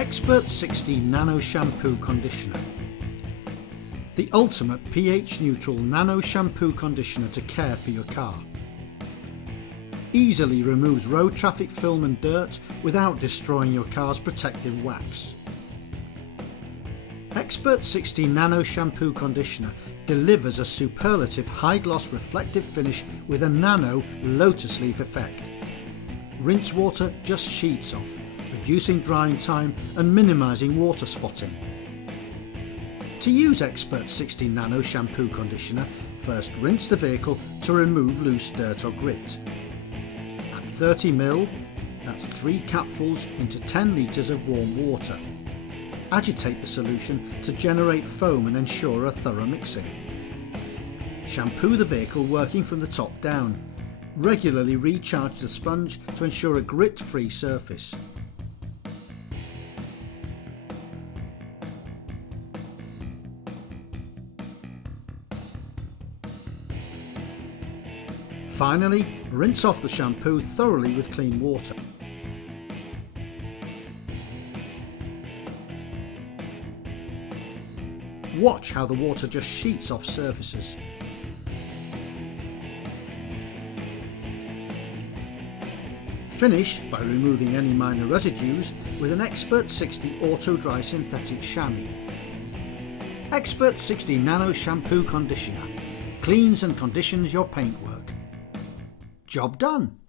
Xpert-60 Nano Shampoo Conditioner. The ultimate pH-neutral nano shampoo conditioner to care for your car. Easily removes road traffic film and dirt without destroying your car's protective wax. Xpert-60 Nano Shampoo Conditioner delivers a superlative high-gloss reflective finish with a nano lotus leaf effect. Rinse water just sheets off, reducing drying time and minimising water spotting. To use Xpert-60 Nano Shampoo Conditioner, first rinse the vehicle to remove loose dirt or grit. Add 30 ml, that's 3 capfuls into 10 litres of warm water. Agitate the solution to generate foam and ensure a thorough mixing. Shampoo the vehicle working from the top down. Regularly recharge the sponge to ensure a grit-free surface. Finally, rinse off the shampoo thoroughly with clean water. Watch how the water just sheets off surfaces. Finish by removing any minor residues with an Xpert-60 Auto Dry Synthetic Chamois. Xpert-60 Nano Shampoo Conditioner cleans and conditions your paintwork. Job done!